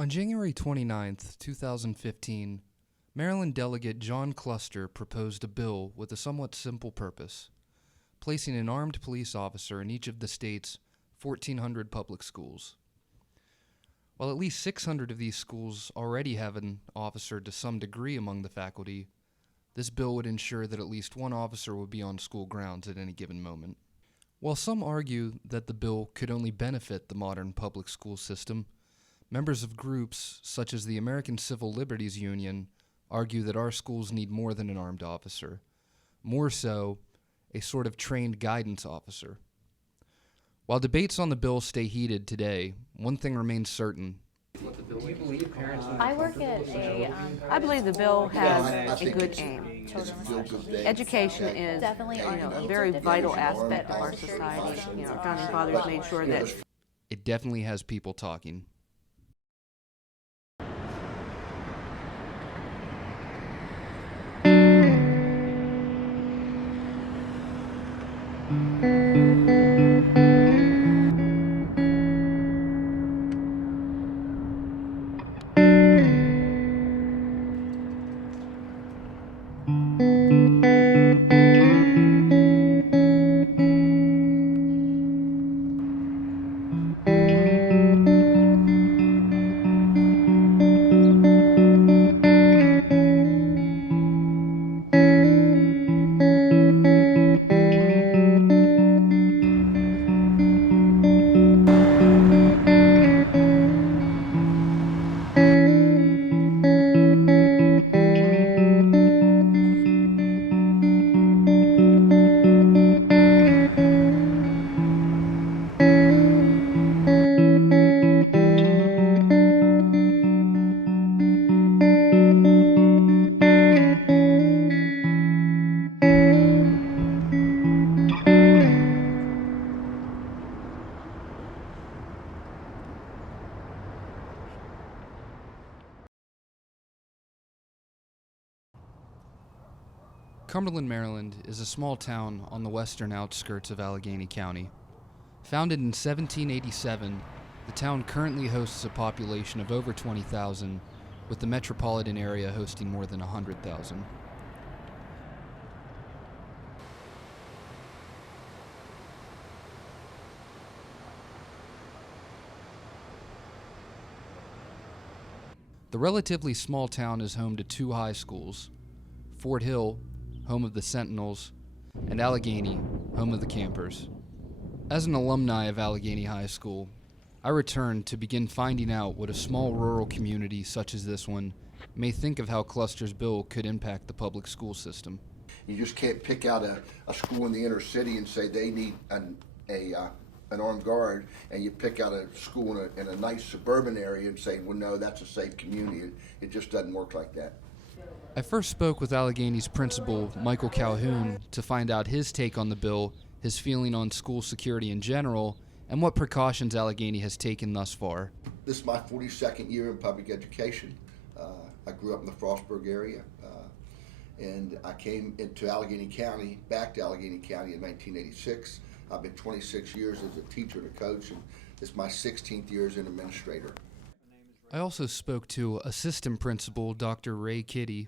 On January 29, 2015, Maryland Delegate John Cluster proposed a bill with a somewhat simple purpose, placing an armed police officer in each of the state's 1,400 public schools. While at least 600 of these schools already have an officer to some degree among the faculty, this bill would ensure that at least one officer would be on school grounds at any given moment. While some argue that the bill could only benefit the modern public school system, members of groups such as the American Civil Liberties Union argue that our schools need more than an armed officer, more so, a sort of trained guidance officer. While debates on the bill stay heated today, one thing remains certain. I work at I believe the bill has a good aim. Education is definitely a very vital aspect of our society. Our founding fathers made sure that It definitely has people talking. Cumberland, Maryland is a small town on the western outskirts of Allegheny County. Founded in 1787, the town currently hosts a population of over 20,000, with the metropolitan area hosting more than 100,000. The relatively small town is home to two high schools: Fort Hill, home of the Sentinels, and Allegheny, home of the Campers. As an alumni of Allegheny High School, I returned to begin finding out what a small rural community such as this one may think of how Cluster's bill could impact the public school system. You just can't pick out a school in the inner city and say they need an armed guard, and you pick out a school in a nice suburban area and say, well, no, that's a safe community. It just doesn't work like that. I first spoke with Allegheny's principal, Michael Calhoun, to find out his take on the bill, his feeling on school security in general, and what precautions Allegheny has taken thus far. This is my 42nd year in public education. I grew up in the Frostburg area, and I came into Allegheny County, back to Allegheny County in 1986. I've been 26 years as a teacher and a coach, and this is my 16th year as an administrator. I also spoke to Assistant Principal Dr. Ray Kitty,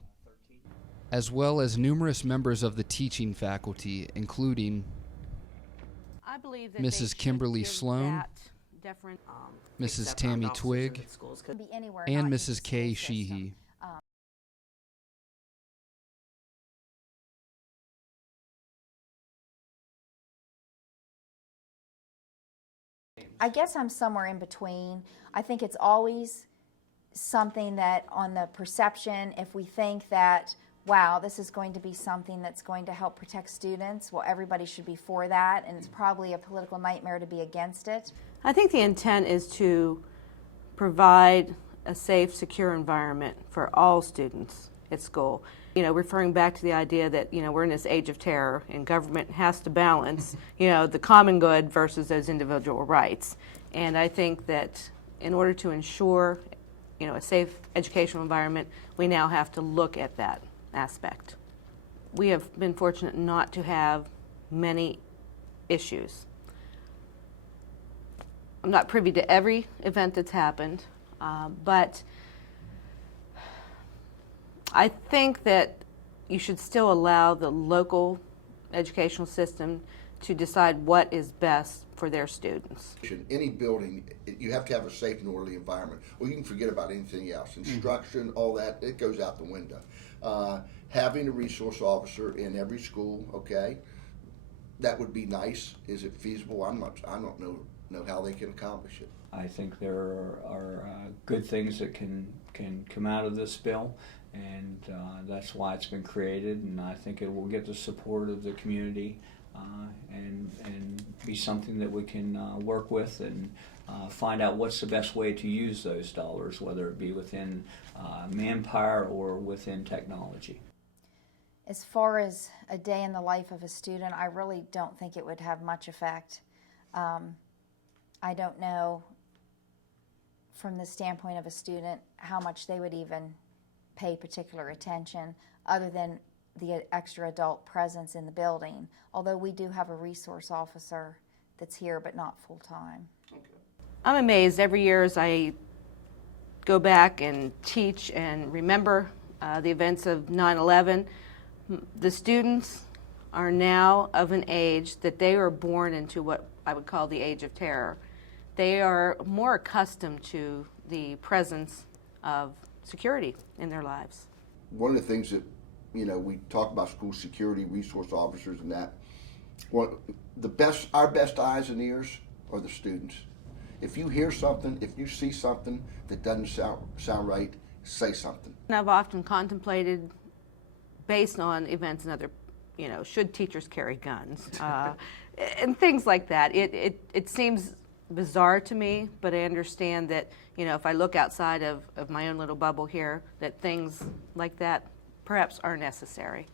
as well as numerous members of the teaching faculty, including I believe that Mrs. Kimberly Sloan, Mrs. Tammy Twigg, and Mrs. Kay Sheehy. I guess I'm somewhere in between. I think it's always something that on the perception, if we think that, wow, this is going to be something that's going to help protect students, well, everybody should be for that, and it's probably a political nightmare to be against it. I think the intent is to provide a safe, secure environment for all students at school. Referring back to the idea that, we're in this age of terror and government has to balance, the common good versus those individual rights. And I think that in order to ensure, a safe educational environment, we now have to look at that aspect. We have been fortunate not to have many issues. I'm not privy to every event that's happened. But I think that you should still allow the local educational system to decide what is best for their students. Any building, you have to have a safe and orderly environment, or you can forget about anything else. Instruction, all that, it goes out the window. Having a resource officer in every school, okay, that would be nice. Is it feasible? I don't know how they can accomplish it. I think there are good things that can come out of this bill, and that's why it's been created, and I think it will get the support of the community and be something that we can work with and find out what's the best way to use those dollars, whether it be within manpower or within technology. As far as a day in the life of a student, I really don't think it would have much effect. I don't know from the standpoint of a student how much they would even pay particular attention other than the extra adult presence in the building, although we do have a resource officer that's here but not full-time. I'm amazed every year as I go back and teach and remember the events of 9/11. The students are now of an age that they were born into what I would call the age of terror. They are more accustomed to the presence of security in their lives. One of the things that, we talk about school security, resource officers and that, our best eyes and ears are the students. If you hear something, if you see something that doesn't sound right, say something. And I've often contemplated, based on events and other, should teachers carry guns, and things like that. It seems bizarre to me, but I understand that, if I look outside of my own little bubble here, that things like that perhaps are necessary.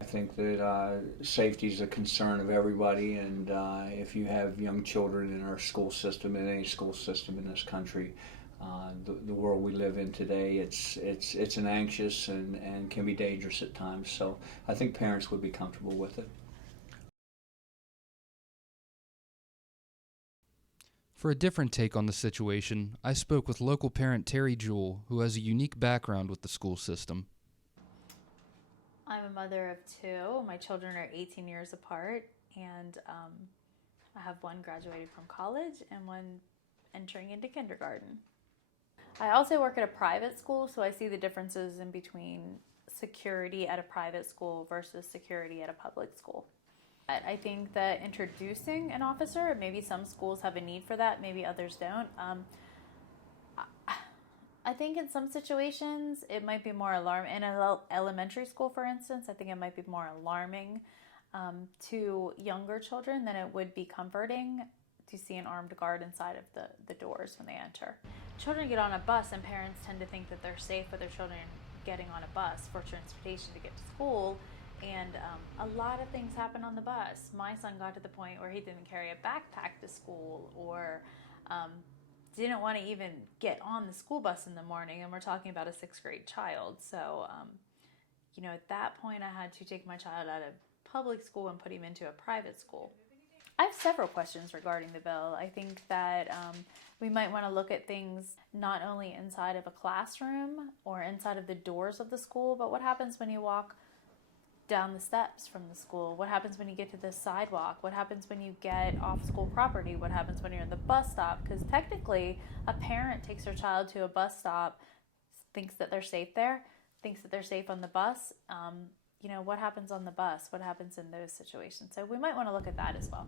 I think that safety is a concern of everybody, and if you have young children in our school system, in any school system in this country, the world we live in today, it's an anxious and can be dangerous at times. So I think parents would be comfortable with it. For a different take on the situation, I spoke with local parent Terry Jewell, who has a unique background with the school system. I'm a mother of two. My children are 18 years apart, and I have one graduated from college and one entering into kindergarten. I also work at a private school, so I see the differences in between security at a private school versus security at a public school. I think that introducing an officer, maybe some schools have a need for that, maybe others don't. I think in some situations it might be more alarming. In an elementary school, for instance, I think it might be more alarming to younger children than it would be comforting to see an armed guard inside of the doors when they enter. Children get on a bus and parents tend to think that they're safe with their children getting on a bus for transportation to get to school. And a lot of things happen on the bus. My son got to the point where he didn't carry a backpack to school, or didn't want to even get on the school bus in the morning, and we're talking about a 6th grade child. So, at that point I had to take my child out of public school and put him into a private school. I have several questions regarding the bill. I think that we might want to look at things not only inside of a classroom or inside of the doors of the school, but what happens when you walk down the steps from the school? What happens when you get to the sidewalk? What happens when you get off school property? What happens when you're in the bus stop? Because technically, a parent takes their child to a bus stop, thinks that they're safe there, thinks that they're safe on the bus. What happens on the bus? What happens in those situations? So we might want to look at that as well.